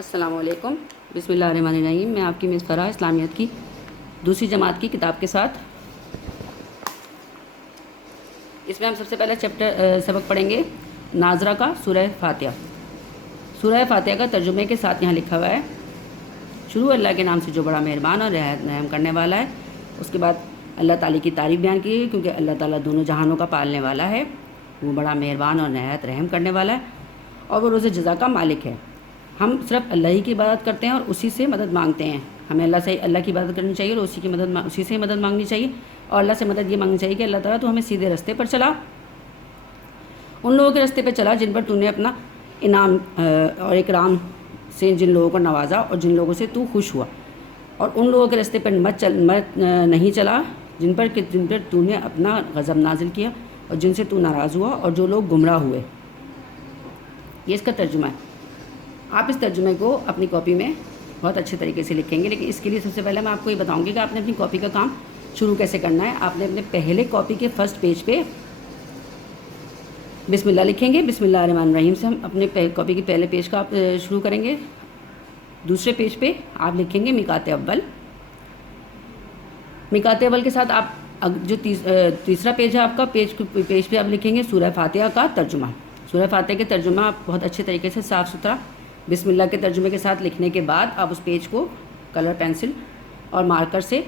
السلام علیکم، بسم اللہ الرحمن الرحیم۔ میں آپ کی مس فرح اسلامیت کی دوسری جماعت کی کتاب کے ساتھ اس میں ہم سب سے پہلا سبق پڑھیں گے ناظرہ کا سورہ فاتحہ۔ سورہ فاتحہ کا ترجمے کے ساتھ یہاں لکھا ہوا ہے: شروع اللہ کے نام سے جو بڑا مہربان اور رحم کرنے والا ہے۔ اس کے بعد اللہ تعالیٰ کی تعریف بیان کی کیونکہ اللہ تعالیٰ دونوں جہانوں کا پالنے والا ہے، وہ بڑا مہربان اور نہایت رحم کرنے والا ہے، اور وہ روز جزا کا مالک ہے۔ ہم صرف اللہ ہی کی عبادت کرتے ہیں اور اسی سے مدد مانگتے ہیں۔ ہمیں اللہ کی عبادت کرنی چاہیے اور اسی سے مدد مانگنی چاہیے، اور اللہ سے مدد یہ مانگنی چاہیے کہ اللہ تعالیٰ تو ہمیں سیدھے راستے پر چلا، ان لوگوں کے راستے پہ چلا جن پر تو نے اپنا انعام اور اکرام سے جن لوگوں کو نوازا اور جن لوگوں سے تو خوش ہوا، اور ان لوگوں کے راستے پر نہیں چلا جن پر تو نے اپنا غضب نازل کیا اور جن سے تو ناراض ہوا اور جو لوگ گمراہ ہوئے۔ یہ اس کا ترجمہ ہے۔ آپ اس ترجمے کو اپنی کاپی میں بہت اچھے طریقے سے لکھیں گے، لیکن اس کے لیے سب سے پہلے میں آپ کو یہ بتاؤں گی کہ آپ نے اپنی کاپی کا کام شروع کیسے کرنا ہے۔ آپ نے اپنے پہلے کاپی کے فرسٹ پیج پہ بسم اللہ لکھیں گے۔ بسم اللہ الرحمن الرحیم سے ہم اپنے کاپی کے پہلے پیج کا آپ شروع کریں گے۔ دوسرے پیج پہ آپ لکھیں گے میقات اول۔ میقات اول کے ساتھ آپ جو تیسرا پیج ہے آپ کا پیج پہ آپ لکھیں گے سورہ فاتحہ کا ترجمہ۔ سورہ فاتحہ کے ترجمہ آپ بہت اچھے طریقے سے صاف ستھرا بسم اللہ کے ترجمے کے ساتھ لکھنے کے بعد آپ اس پیج کو کلر پینسل اور مارکر سے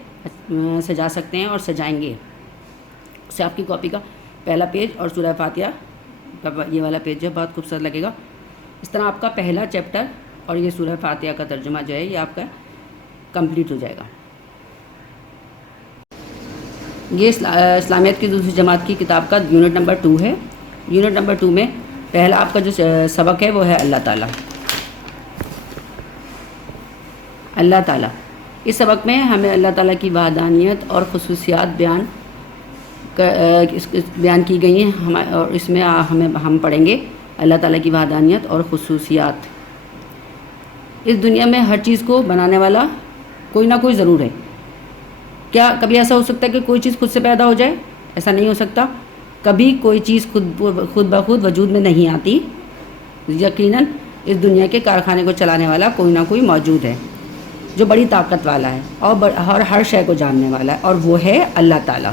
سجا سکتے ہیں اور سجائیں گے۔ اس سے آپ کی کاپی کا پہلا پیج اور سورہ فاتحہ یہ والا پیج جو ہے بہت خوبصورت لگے گا۔ اس طرح آپ کا پہلا چیپٹر اور یہ سورہ فاتحہ کا ترجمہ جو ہے یہ آپ کا کمپلیٹ ہو جائے گا۔ یہ اسلامیت کی دوسری جماعت کی کتاب کا یونٹ نمبر 2 ہے۔ یونٹ نمبر 2 میں پہلا آپ کا جو سبق ہے وہ ہے اللہ تعالیٰ۔ اللہ تعالیٰ، اس سبق میں ہمیں اللہ تعالیٰ کی وحدانیت اور خصوصیات بیان کی گئی ہیں، اور اس میں ہم پڑھیں گے اللہ تعالیٰ کی وحدانیت اور خصوصیات۔ اس دنیا میں ہر چیز کو بنانے والا کوئی نہ کوئی ضرور ہے۔ کیا کبھی ایسا ہو سکتا ہے کہ کوئی چیز خود سے پیدا ہو جائے؟ ایسا نہیں ہو سکتا۔ کبھی کوئی چیز خود بخود وجود میں نہیں آتی۔ یقیناً اس دنیا کے کارخانے کو چلانے والا کوئی نہ کوئی موجود ہے جو بڑی طاقت والا ہے اور ہر شے کو جاننے والا ہے، اور وہ ہے اللہ تعالیٰ۔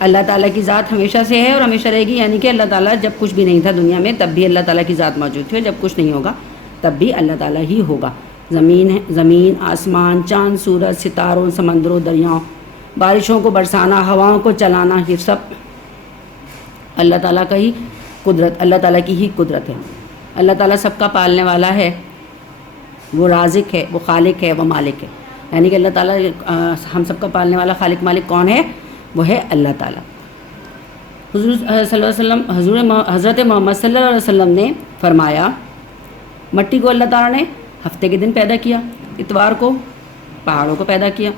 اللہ تعالیٰ کی ذات ہمیشہ سے ہے اور ہمیشہ رہے گی، یعنی کہ اللہ تعالیٰ جب کچھ بھی نہیں تھا دنیا میں تب بھی اللہ تعالیٰ کی ذات موجود تھی، اور جب کچھ نہیں ہوگا تب بھی اللہ تعالیٰ ہی ہوگا۔ زمین، آسمان، چاند، سورج، ستاروں، سمندروں، دریاؤں، بارشوں کو برسانا، ہواؤں کو چلانا، یہ سب اللہ تعالیٰ کی ہی قدرت ہے۔ اللہ تعالیٰ سب کا پالنے والا ہے، وہ رازق ہے، وہ خالق ہے، وہ مالک ہے، یعنی کہ اللہ تعالیٰ ہم سب کا پالنے والا خالق مالک کون ہے؟ وہ ہے اللہ تعالیٰ۔ حضرت محمد صلی اللہ علیہ وسلم نے فرمایا، مٹی کو اللہ تعالیٰ نے ہفتے کے دن پیدا کیا، اتوار کو پہاڑوں کو پیدا کیا،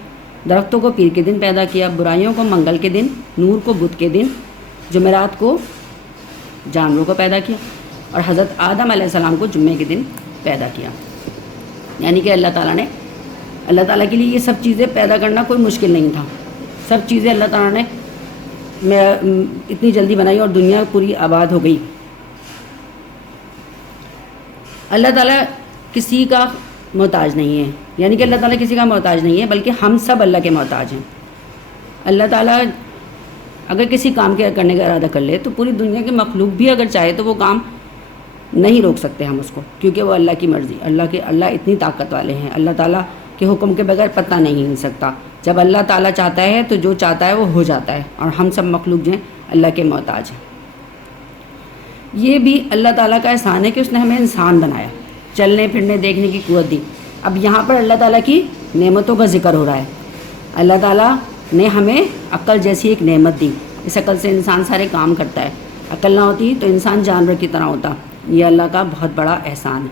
درختوں کو پیر کے دن پیدا کیا، برائیوں کو منگل کے دن، نور کو بدھ کے دن، جمعرات کو جانوروں کو پیدا کیا، اور حضرت آدم علیہ السلام کو جمعے کے دن پیدا کیا۔ یعنی کہ اللہ تعالیٰ کے لیے یہ سب چیزیں پیدا کرنا کوئی مشکل نہیں تھا۔ سب چیزیں اللہ تعالیٰ نے اتنی جلدی بنائی اور دنیا پوری آباد ہو گئی۔ اللہ تعالیٰ کسی کا محتاج نہیں ہے، یعنی کہ اللہ تعالیٰ کسی کا محتاج نہیں ہے، بلکہ ہم سب اللہ کے محتاج ہیں۔ اللہ تعالیٰ اگر کسی کام کے کرنے کا ارادہ کر لے تو پوری دنیا کے مخلوق بھی اگر چاہے تو وہ کام نہیں روک سکتے ہم اس کو، کیونکہ وہ اللہ کی مرضی، اللہ اتنی طاقت والے ہیں۔ اللہ تعالیٰ کے حکم کے بغیر پتہ نہیں ہل سکتا۔ جب اللہ تعالیٰ چاہتا ہے تو جو چاہتا ہے وہ ہو جاتا ہے، اور ہم سب مخلوق جو ہیں اللہ کے محتاج ہیں۔ یہ بھی اللہ تعالیٰ کا احسان ہے کہ اس نے ہمیں انسان بنایا، چلنے پھرنے دیکھنے کی قوت دی۔ اب یہاں پر اللہ تعالیٰ کی نعمتوں کا ذکر ہو رہا ہے۔ اللہ تعالیٰ نے ہمیں عقل جیسی ایک نعمت دی، اس عقل سے انسان سارے کام کرتا ہے۔ عقل نہ ہوتی تو انسان جانور کی طرح ہوتا۔ یہ اللہ کا بہت بڑا احسان ہے۔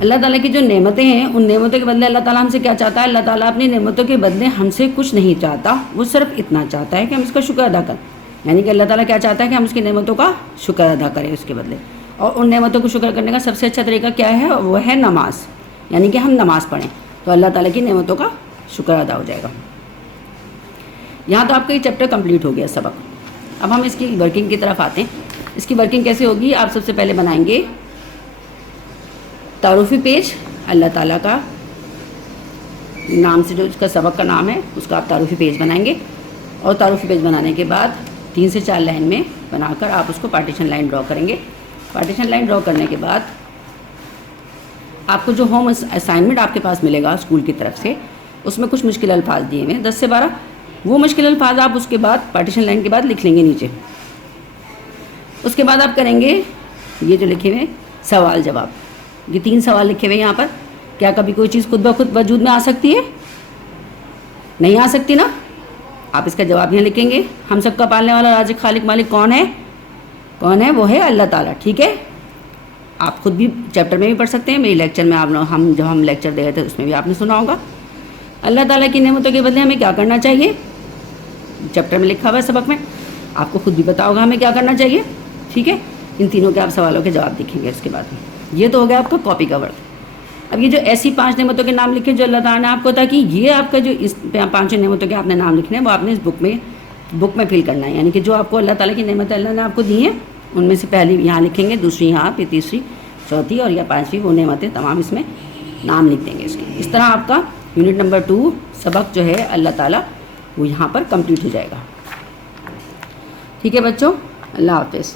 اللہ تعالیٰ کی جو نعمتیں ہیں ان نعمتوں کے بدلے اللہ تعالیٰ ہم سے کیا چاہتا ہے؟ اللہ تعالیٰ اپنی نعمتوں کے بدلے ہم سے کچھ نہیں چاہتا، وہ صرف اتنا چاہتا ہے کہ ہم اس کا شکر ادا کریں۔ یعنی کہ اللہ تعالیٰ کیا چاہتا ہے کہ ہم اس کی نعمتوں کا شکر ادا کریں اس کے بدلے، اور ان نعمتوں کو شکر کرنے کا سب سے اچھا طریقہ کیا ہے؟ وہ ہے نماز، یعنی کہ ہم نماز پڑھیں تو اللہ تعالیٰ کی نعمتوں کا شکر ادا ہو جائے گا۔ یہاں تو آپ کا یہ چیپٹر کمپلیٹ ہو گیا سبق۔ اب ہم اس کی ورکنگ کی طرف آتے ہیں۔ اس کی ورکنگ کیسے ہوگی؟ آپ سب سے پہلے بنائیں گے تعارفی پیج اللہ تعالیٰ کا نام سے جو اس کا سبق کا نام ہے اس کا آپ تعارفی پیج بنائیں گے، اور تعارفی پیج بنانے کے بعد 3 سے 4 لائن میں بنا کر آپ اس کو پارٹیشن لائن ڈرا کریں گے۔ پارٹیشن لائن ڈرا کرنے کے بعد آپ کو جو ہوم اسائنمنٹ آپ کے پاس ملے گا اسکول کی طرف سے، اس میں کچھ مشکل الفاظ دیے ہوئے ہیں 10 سے 12، وہ مشکل الفاظ آپ اس کے بعد پارٹیشن لائن کے بعد لکھ لیں گے نیچے۔ اس کے بعد آپ کریں گے یہ جو لکھے ہوئے سوال جواب، یہ 3 سوال لکھے ہوئے یہاں پر۔ کیا کبھی کوئی چیز خود بخود وجود میں آ سکتی ہے؟ نہیں آ سکتی نا؟ آپ اس کا جواب یہاں لکھیں گے۔ ہم سب کا پالنے والا رازق خالق مالک کون ہے؟ کون ہے؟ وہ ہے اللہ تعالیٰ، ٹھیک ہے؟ آپ خود بھی چیپٹر میں بھی پڑھ سکتے ہیں، میری لیکچر میں جب ہم لیکچر دے رہے تھے اس میں بھی آپ نے سنا ہوگا۔ اللہ تعالیٰ کی نعمتوں کے بدلے ہمیں کیا کرنا چاہیے؟ چیپٹر میں لکھا ہوا ہے سبق میں، آپ کو خود بھی پتا ہوگا ہمیں کیا کرنا چاہیے، ٹھیک ہے؟ ان تینوں کے آپ سوالوں کے جواب لکھیں گے اس کے بعد میں۔ یہ تو ہو گیا آپ کا کاپی کا ورک۔ اب یہ جو ایسی 5 نعمتوں کے نام لکھے جو اللہ تعالیٰ نے آپ کو عطا کی، یہ آپ کا جو اس 5 نعمتوں کے آپ نے نام لکھنے ہیں وہ آپ نے اس بک میں فل کرنا ہے، یعنی کہ جو آپ کو اللہ تعالیٰ کی نعمتیں اللہ نے آپ کو دی ہیں ان میں سے پہلی یہاں لکھیں گے، دوسری یہاں، پھر تیسری، چوتھی اور یا 5ویں وہ نعمتیں تمام اس میں نام لکھ دیں گے اس کے۔ اس طرح آپ کا یونٹ نمبر 2 سبق جو ہے اللہ تعالیٰ وہ یہاں پر کمپلیٹ ہو جائے گا، ٹھیک ہے بچوں؟ اللہ حافظ۔